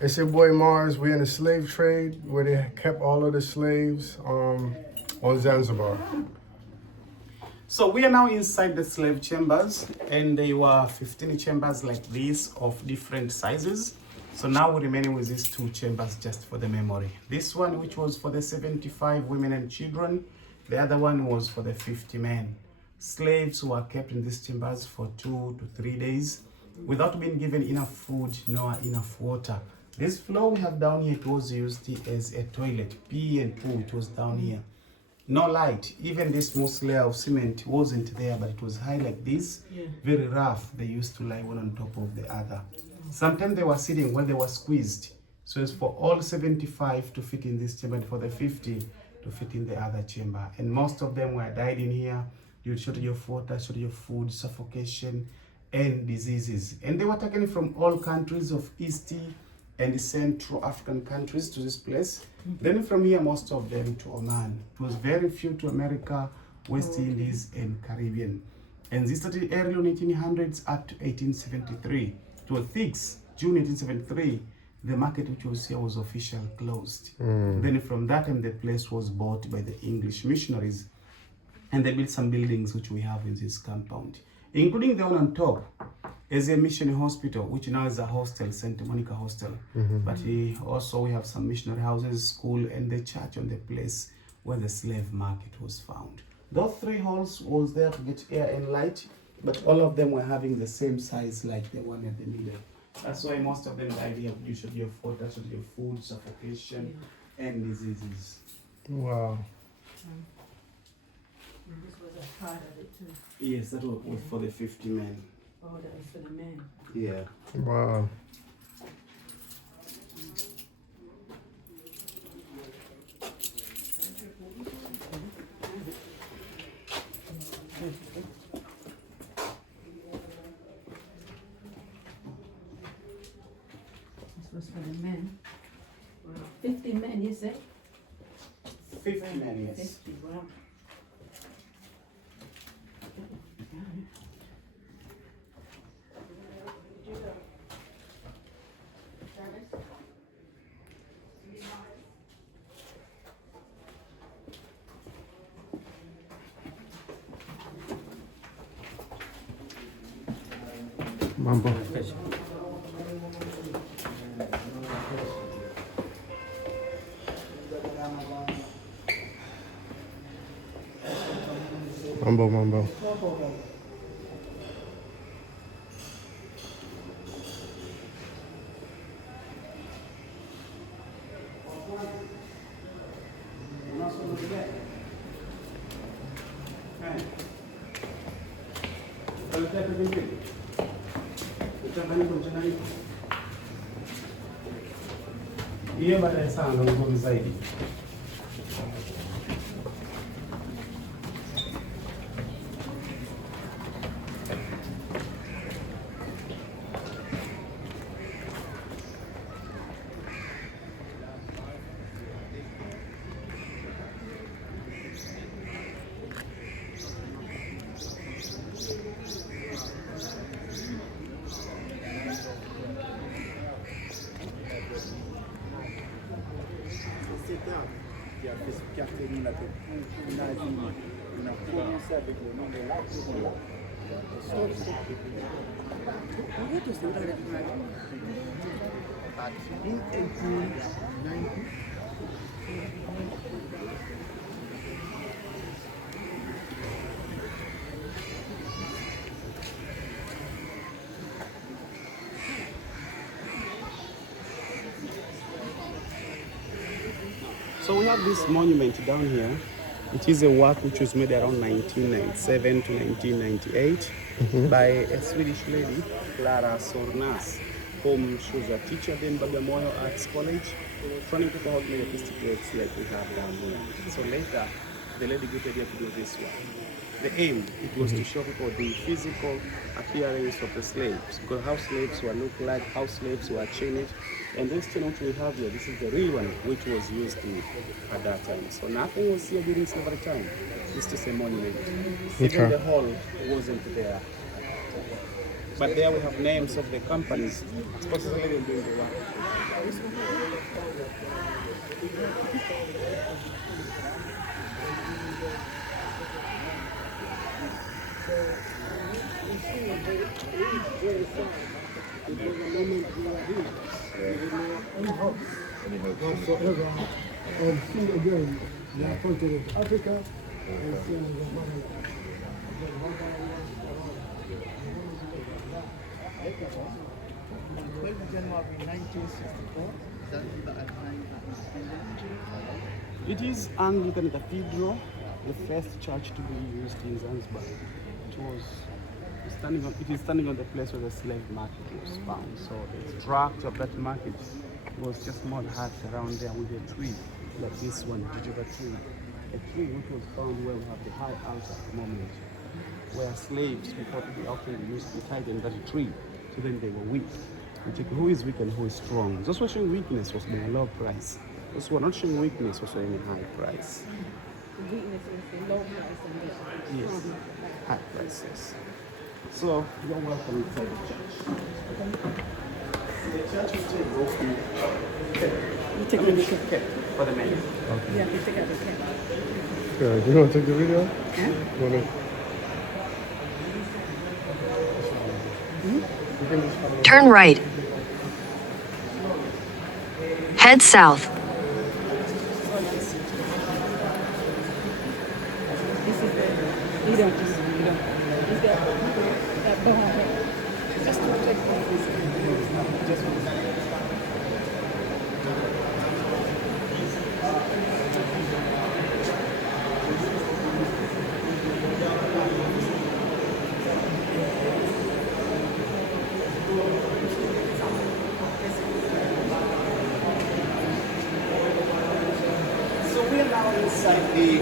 It's your boy Mars. We're in the slave trade where they kept all of the slaves on Zanzibar. So we are now inside the slave chambers, and there were 15 chambers like this of different sizes. So now we're remaining with these two chambers just for the memory. This one, which was for the 75 women and children, the other one was for the 50 men. Slaves were kept in these chambers for 2 to 3 days without being given enough food nor enough water. This floor we have down here, it was used as a toilet, pee and poo, it was down here. No light, even this smooth layer of cement wasn't there, but it was high like this, very rough. They used to lie one on top of the other. Sometimes they were sitting when they were squeezed. So it's for all 75 to fit in this chamber, and for the 50 to fit in the other chamber. And most of them were died in here due to shortage of water, shortage of food, suffocation, and diseases. And they were taken from all countries of East and Central African countries to this place. Then from here, most of them to Oman. It was very few to America, West Indies, and Caribbean. And this started early 1900s up to 1873. To a fix, June 1873, the market which was here was officially closed. Then from that time, the place was bought by the English missionaries, and they built some buildings which we have in this compound, including the one on top is a mission hospital, which now is a hostel, Santa Monica Hostel. But also we have some missionary houses, school, and the church on the place where the slave market was found. Those three halls was there to get air and light, but all of them were having the same size like the one at the middle. That's why most of them died here due to your water, to your food, suffocation, and diseases. Wow. And this was a part of it too. Yes, that was for the 50 men. Oh, that was for the men. Yeah. Wow. This was for the men. Wow. 50 men, you said? 50 men, yes. 50, wow. Mambo. Mambo. Hiyo baadaye sana ndo nzuri zaidi. qui a fait nous la tête. On a commencé avec le nom de l'arbre. In 1890, So we have this monument down here. It is a work which was made around 1997 to 1998 by a Swedish lady, Clara Sornas, whom she was a teacher in Bagamoyo Arts College, training people how to make artistic works like we have down here. So later, the lady got the idea to do this one. The aim, it was to show people the physical appearance of the slaves, because how slaves were look like, how slaves were chained. And this thing which we have here, this is the real one which was used at that time. So nothing was here during slavery time. It's just a monument. Even the hall wasn't there. But there we have names of the companies, supposedly doing the work. whatsoever, and see again the continent of Africa and see the motherland. January 1964, Zanzibar attained independence. It is Anglican Cathedral, the first church to be used in Zanzibar. It is standing on the place where the slave market was found. So the structure of that market was just small huts around there with a tree, like this one, Jujube tree. A tree which was found where we have the high altar at the moment, where slaves before the auction used to be tied in that tree. So then they were weak. We check who is weak and who is strong. Those who were showing weakness was being a low price. Those who were not showing weakness was showing a high price. Weakness is the low price and the Yes, high prices. So you're welcome inside the church. The church will take roughly You take the cap. for the men. Yeah, you take out the cap. Yeah, you want to take the video? Huh? You wanna- Turn right. Head south. This is the, you don't, it's that bar. Just to take So we are now inside the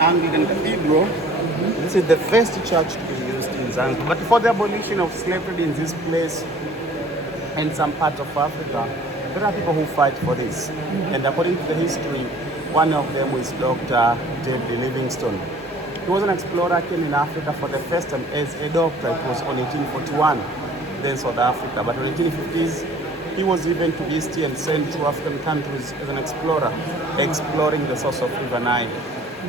Anglican Cathedral. This is the first church to be used in Zanzibar. But before the abolition of slavery in this place and some parts of Africa, there are people who fight for this. And according to the history, one of them was Dr. David Livingstone. He was an explorer, came in Africa for the first time as a doctor. It was on 1841, then South Africa. But in the 1850s, he was even to East and Central African countries as an explorer, exploring the source of River Nile.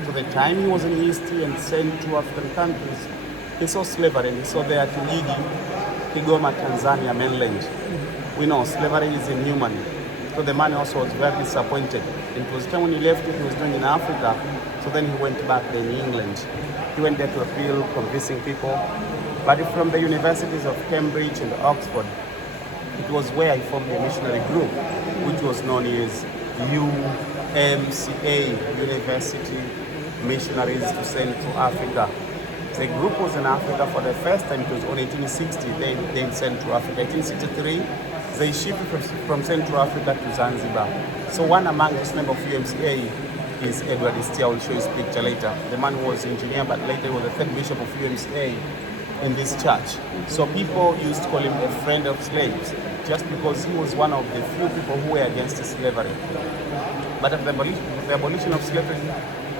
So the time he was in East and Central African countries, he saw slavery and he saw there at Ligi, Kigoma, Tanzania mainland. We know slavery is inhuman. So the man also was very disappointed. It was time when he left it, he was doing in Africa. So then he went back there in England. He went there to appeal, convincing people. But from the universities of Cambridge and Oxford, it was where he formed a missionary group, which was known as UMCA, University Missionaries to Central Africa. The group was in Africa for the first time. It was on 1860, they in Central Africa. 1863, they shipped from Central Africa to Zanzibar. So one among those members of UMCA is Edward Istia. I will show his picture later. The man was engineer, but later he was the third bishop of UMCA in this church. So people used to call him a friend of slaves, just because he was one of the few people who were against slavery. But after the abolition of slavery,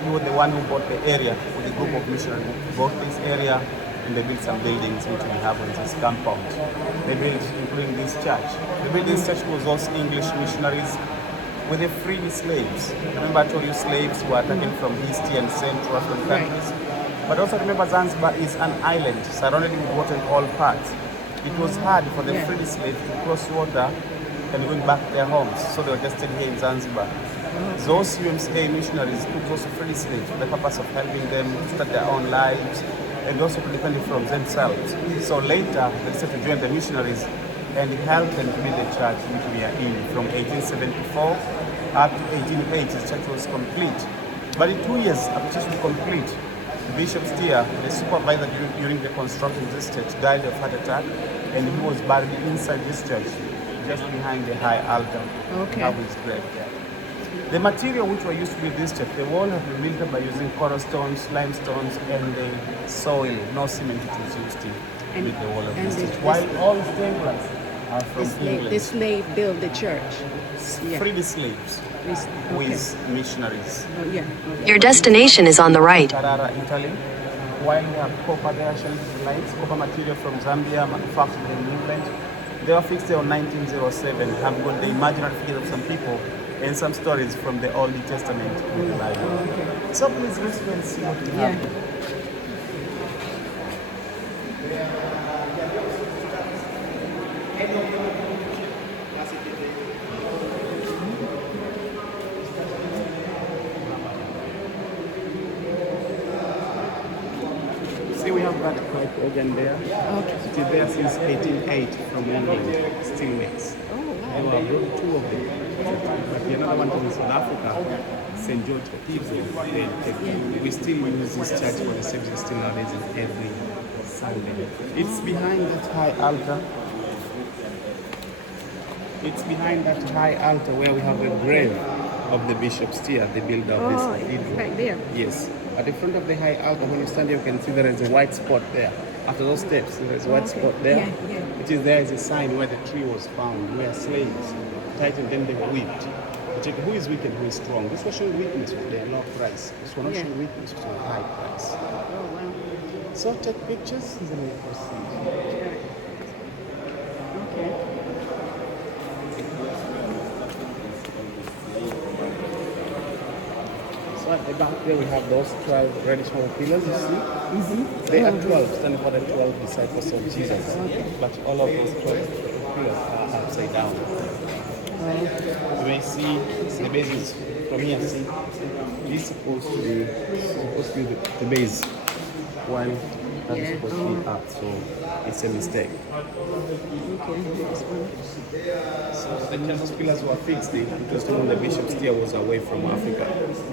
he was the one who bought the area with a group of missionaries. He bought this area and they built some buildings which we have on this compound. They built, including this church. They built this church was also English missionaries with the free slaves. Remember I told you slaves were taken from East and Central African countries. But also remember Zanzibar is an island surrounded with water in all parts. It was hard for the free slaves to cross water and going back to their homes. So they were just staying here in Zanzibar. Those UMCA missionaries took those free slaves for the purpose of helping them start their own lives and also to defend it from themselves. So later they decided to join the missionaries and help them to build the church which we are in. From 1874 up to 1880, the church was complete. But in 2 years after the church was complete, Bishop Steer, the supervisor during the construction of this church, died of heart attack, and he was buried inside this church, just behind the high altar. Okay. That was grave there. The material which were used to build this church, the wall have been built up by using coral stones, limestones, and the soil. No cement was used to build the wall of this church. While all staplers are from England. The slave built the church. Yeah. Free the slaves with missionaries. Oh, yeah. Your destination is on the right. Carrara, Italy. While we have copper there, lights, copper material from Zambia, manufactured in England. They were fixed there on 1907. Have got the imaginary figures of some people and some stories from the Old Testament in the Bible. So please let's go and see what we have. that pipe organ there. Okay. It is there since 1880 from England, still makes. Oh, wow. There were brought two of them. But the another one from South Africa, St. George Cathedral. We still use this church for the service still nowadays every Sunday. It's behind that high altar. It's behind that high altar where we have a grave of the bishop Steer, the builder of this Oh, cathedral. right there. Yes. At the front of the high altar, when you stand here, you can see there is a white spot there. After those steps, there is a white Okay. spot there. Yeah, yeah. Which is there is a sign where the tree was found, where slaves tightened, then they were whipped. Check who is weak and who is strong. This was showing weakness with the low price. This was not Yeah. showing weakness with a high price. Oh, wow. So take pictures and then we proceed. Okay. So at the back there we have those 12 reddish pillars, you see? They are 12, standing for the 12 disciples of Jesus. But all of those 12 pillars are upside down. You may see the bases from here, see? This is supposed to be the base, while that is supposed to be up, so it's a mistake. Okay. This one. So the church's pillars were fixed because when the bishop Steer was away from Africa.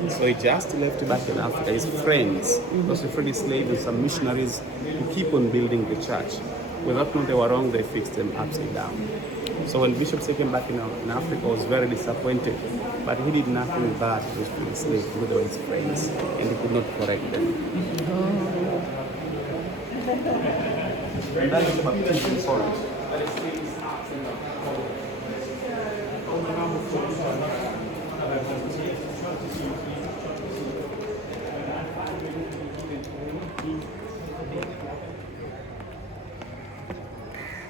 So he just left back in Africa. His friends, those Freddy slaves and some missionaries who keep on building the church. Without knowing they were wrong, they fixed them upside down. So when Bishop Steer came back in Africa, was very disappointed. But he did nothing bad to those Freddy slaves because they were his friends and he could not correct them. And that is the baptism point.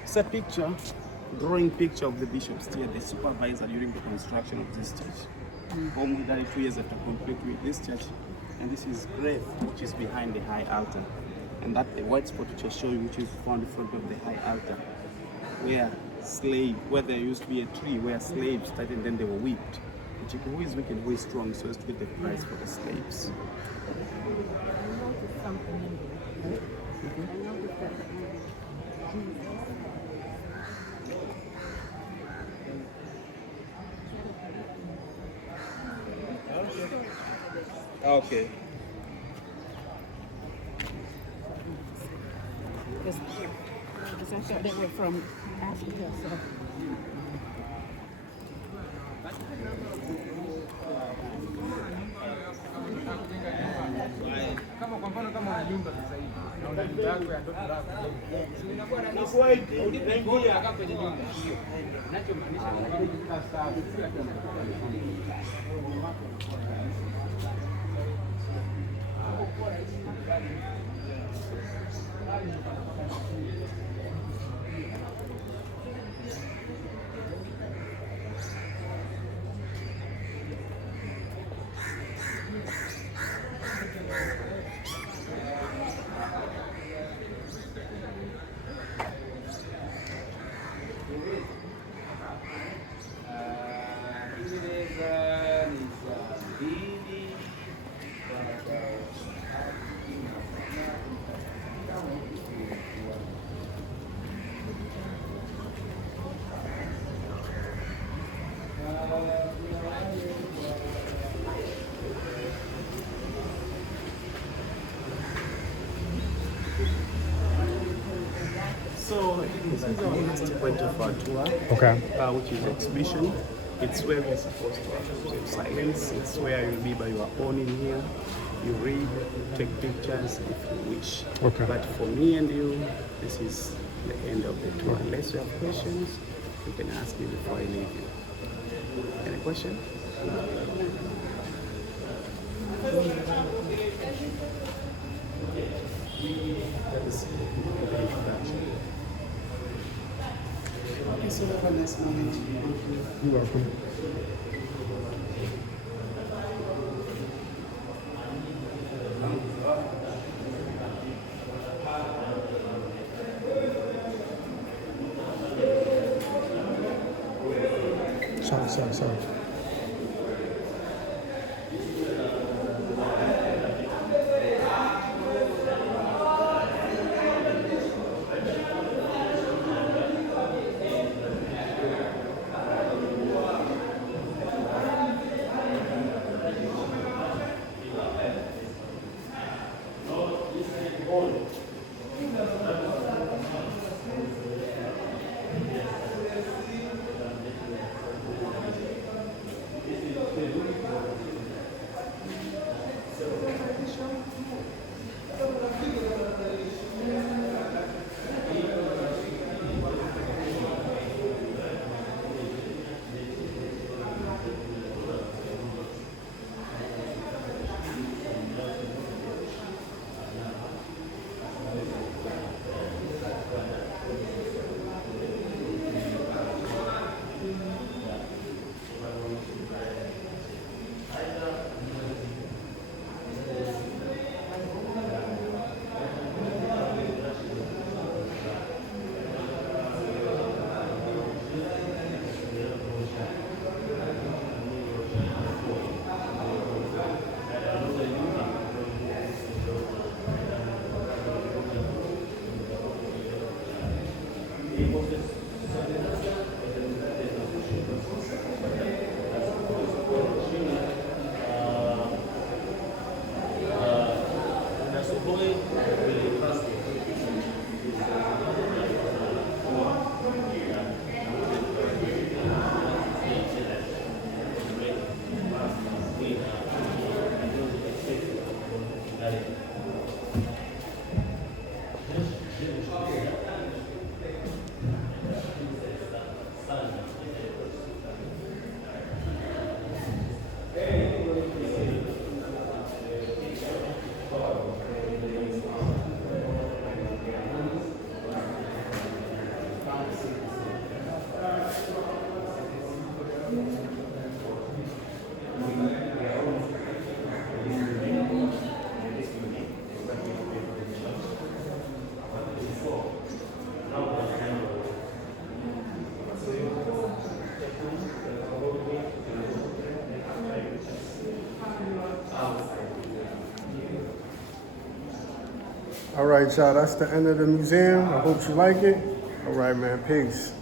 It's a picture, drawing picture of the Bishop Steer, the supervisor during the construction of this church. Home we died 2 years after completing this church. And this is grave, which is behind the high altar. And that the white spot which I show you, which is found in front of the high altar, where there used to be a tree where slaves started and then they were whipped. Which who is weak and who is strong, so as to get the price for the slaves. Okay. Because I thought they were from Africa, so. So this is our last point of our tour, Okay. which is exhibition. It's where we're supposed to have silence. It's where you'll be by your own in here. You read, take pictures if you wish. Okay. But for me and you, this is the end of the tour. Unless you have questions, you can ask me before I leave you. Any question? That is the introduction. Okay, so have a nice moment. You're welcome. Sorry. All right, y'all, that's the end of the museum. I hope you like it. All right, man, peace.